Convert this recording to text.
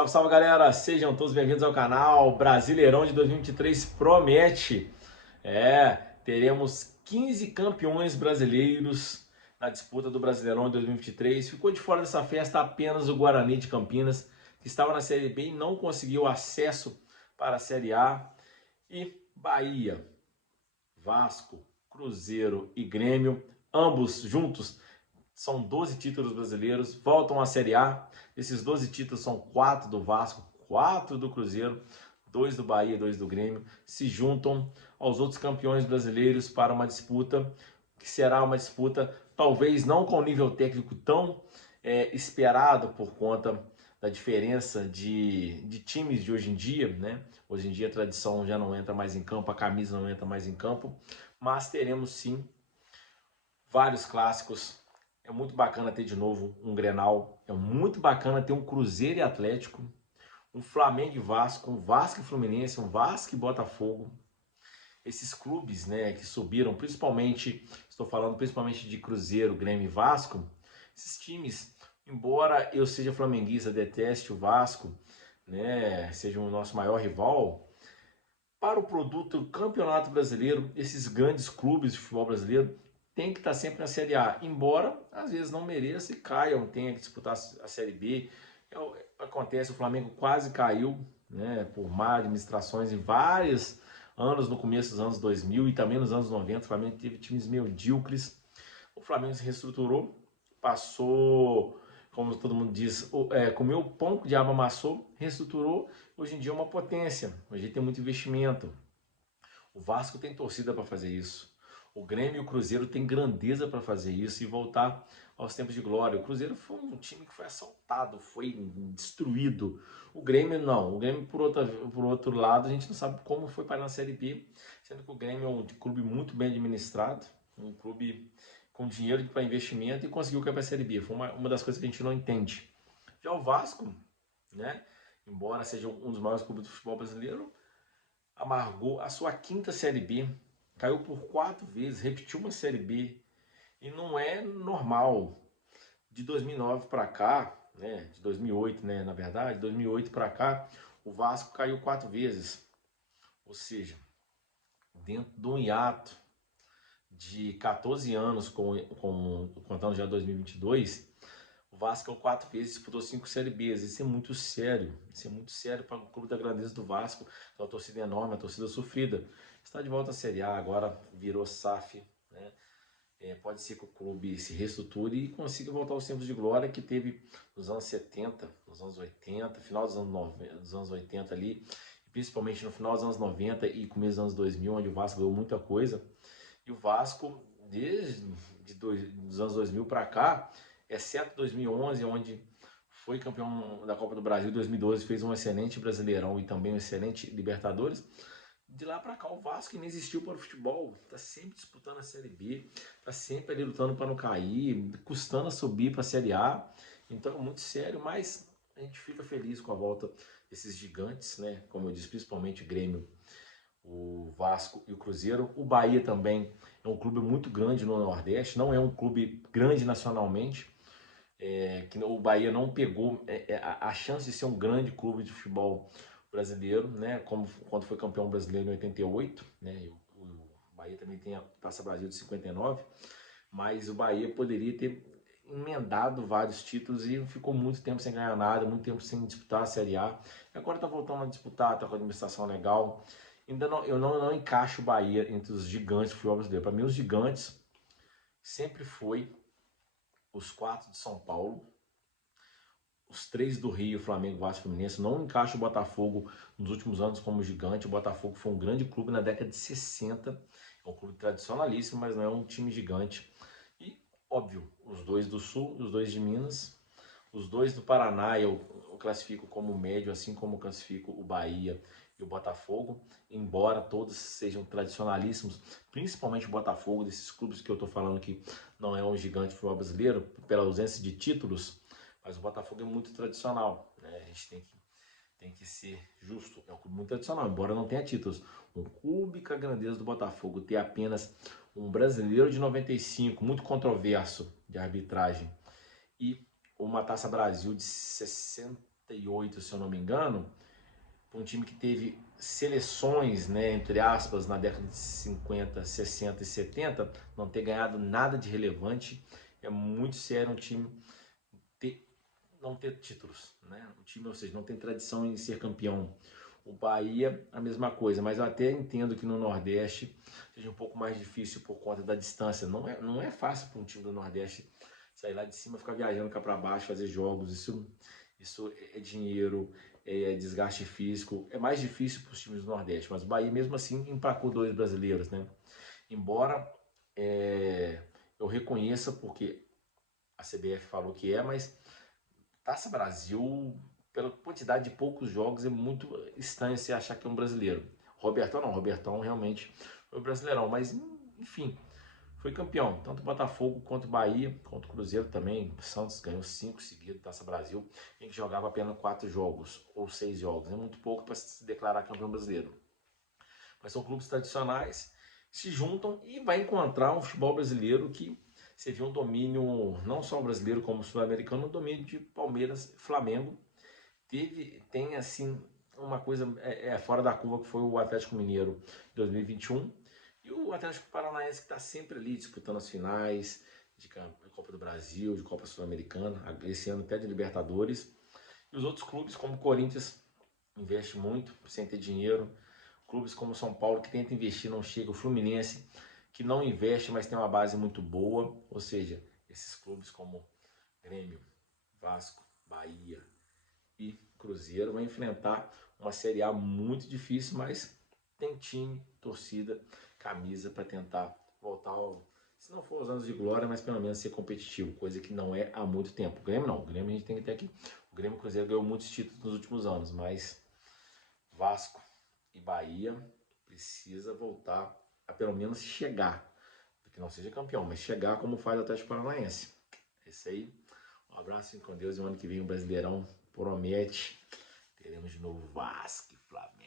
Salve, salve galera, sejam todos bem-vindos ao canal. Brasileirão de 2023 promete. Teremos 15 campeões brasileiros na disputa do Brasileirão de 2023. Ficou de fora dessa festa apenas o Guarani de Campinas, que estava na Série B e não conseguiu acesso para a Série A. E Bahia, Vasco, Cruzeiro e Grêmio, ambos juntos, são 12 títulos brasileiros, voltam à Série A. Esses 12 títulos são 4 do Vasco, 4 do Cruzeiro, 2 do Bahia e 2 do Grêmio. Se juntam aos outros campeões brasileiros para uma disputa, que será uma disputa talvez não com nível técnico tão esperado por conta da diferença de times de hoje em dia, né? Hoje em dia a tradição já não entra mais em campo, a camisa não entra mais em campo, mas teremos sim vários clássicos. É muito bacana ter de novo um Grenal, é muito bacana ter um Cruzeiro e Atlético, um Flamengo e Vasco, um Vasco e Fluminense, um Vasco e Botafogo. Esses clubes, né, que subiram, principalmente, estou falando principalmente de Cruzeiro, Grêmio e Vasco, esses times, embora eu seja flamenguista, deteste o Vasco, né, seja o nosso maior rival, para o produto Campeonato Brasileiro, esses grandes clubes de futebol brasileiro tem que estar sempre na Série A, embora às vezes não mereça e caiam, tenha que disputar a Série B. Acontece, o Flamengo quase caiu, né, por má administrações em vários anos no começo dos anos 2000 e também nos anos 90. O Flamengo teve times medíocres. O Flamengo se reestruturou, passou, como todo mundo diz, comeu o pão que o diabo amassou, reestruturou. Hoje em dia é uma potência, hoje tem muito investimento. O Vasco tem torcida para fazer isso. O Grêmio e o Cruzeiro têm grandeza para fazer isso e voltar aos tempos de glória. O Cruzeiro foi um time que foi assaltado, foi destruído. O Grêmio não. O Grêmio, por outro lado, a gente não sabe como foi para na Série B, sendo que o Grêmio é um clube muito bem administrado, um clube com dinheiro para investimento e conseguiu cair para a Série B. Foi uma das coisas que a gente não entende. Já o Vasco, né, embora seja um dos maiores clubes do futebol brasileiro, amargou a sua quinta Série B, caiu por 4 vezes, repetiu uma Série B, e não é normal. De 2009 para cá, né, de 2008, né, na verdade, 2008 para cá, o Vasco caiu 4 vezes. Ou seja, dentro de um hiato de 14 anos, contando já 2022, o Vasco caiu 4 vezes, disputou 5 Série Bs. Isso é muito sério. Isso é muito sério para o clube da grandeza do Vasco. É uma torcida enorme, uma torcida sofrida. Está de volta à Série A, agora virou SAF, né? Pode ser que o clube se reestruture e consiga voltar aos tempos de glória que teve nos anos 70, nos anos 80, final dos anos 90, dos anos 80 ali, principalmente no final dos anos 90 e começo dos anos 2000, onde o Vasco ganhou muita coisa. E o Vasco, desde os anos 2000 para cá, exceto 2011, onde foi campeão da Copa do Brasil, 2012 fez um excelente Brasileirão e também um excelente Libertadores. De lá para cá o Vasco não existiu para o futebol, está sempre disputando a Série B, está sempre ali lutando para não cair, custando a subir para a Série A. Então é muito sério, mas a gente fica feliz com a volta desses gigantes, né? Como eu disse, principalmente o Grêmio, o Vasco e o Cruzeiro. O Bahia também é um clube muito grande no Nordeste, não é um clube grande nacionalmente, que o Bahia não pegou a chance de ser um grande clube de futebol brasileiro, né? Como quando foi campeão brasileiro em 88, né? E o Bahia também tem a Taça Brasil de 59, mas o Bahia poderia ter emendado vários títulos e ficou muito tempo sem ganhar nada, muito tempo sem disputar a Série A. E agora está voltando a disputar, está com a administração legal. Ainda não, eu não encaixo o Bahia entre os gigantes do futebol brasileiro. Para mim, os gigantes sempre foi os 4 de São Paulo, os 3 do Rio, Flamengo, Vasco e Fluminense. Não encaixa o Botafogo nos últimos anos como gigante. O Botafogo foi um grande clube na década de 60. É um clube tradicionalíssimo, mas não é um time gigante. E, óbvio, os 2 do Sul, os 2 de Minas, os 2 do Paraná eu classifico como médio, assim como eu classifico o Bahia e o Botafogo, embora todos sejam tradicionalíssimos, principalmente o Botafogo, desses clubes que eu estou falando que não é um gigante do futebol brasileiro, pela ausência de títulos, mas o Botafogo é muito tradicional, né? A gente tem que ser justo, é um clube muito tradicional, embora não tenha títulos. Um clube com a grandeza do Botafogo ter apenas um brasileiro de 95, muito controverso de arbitragem, e uma Taça Brasil de 60, 98, se eu não me engano, um time que teve seleções, né, entre aspas, na década de 50, 60 e 70, não ter ganhado nada de relevante. É muito sério um time não ter títulos, né? Um time, ou seja, não tem tradição em ser campeão. O Bahia, a mesma coisa, mas eu até entendo que no Nordeste seja um pouco mais difícil por conta da distância. Não é fácil para um time do Nordeste sair lá de cima, ficar viajando cá para baixo, fazer jogos. Isso é dinheiro, é desgaste físico. É mais difícil para os times do Nordeste, mas o Bahia mesmo assim empacou 2 brasileiros, né? Embora eu reconheça, porque a CBF falou que mas Taça Brasil, pela quantidade de poucos jogos, é muito estranho você achar que é um brasileiro. Robertão não, Robertão realmente foi brasileirão, mas enfim, foi campeão. Tanto o Botafogo quanto o Bahia, quanto o Cruzeiro também. O Santos ganhou 5 seguidos Taça Brasil, em que jogava apenas 4 jogos ou 6 jogos. É muito pouco para se declarar campeão brasileiro. Mas são clubes tradicionais, se juntam e vai encontrar um futebol brasileiro que você viu um domínio, não só brasileiro como sul-americano, um domínio de Palmeiras e Flamengo. Tem assim uma coisa fora da curva, que foi o Atlético Mineiro de 2021 e o Atlético Paranaense, que está sempre ali disputando as finais de Copa do Brasil, de Copa Sul-Americana, esse ano até de Libertadores. E os outros clubes, como o Corinthians, investe muito sem ter dinheiro. Clubes como o São Paulo, que tenta investir, não chega. O Fluminense, que não investe, mas tem uma base muito boa. Ou seja, esses clubes como Grêmio, Vasco, Bahia e Cruzeiro vão enfrentar uma Série A muito difícil, mas tem time, torcida, camisa para tentar voltar se não for os anos de glória, mas pelo menos ser competitivo, coisa que não é há muito tempo. O Grêmio não, o Grêmio a gente tem que ter aqui. O Grêmio e o Cruzeiro ganhou muitos títulos nos últimos anos, mas Vasco e Bahia precisa voltar a pelo menos chegar, que não seja campeão, mas chegar como faz o Atlético Paranaense. É isso aí. Um abraço, com Deus, e o ano que vem o Brasileirão promete. Teremos de novo Vasco e Flamengo.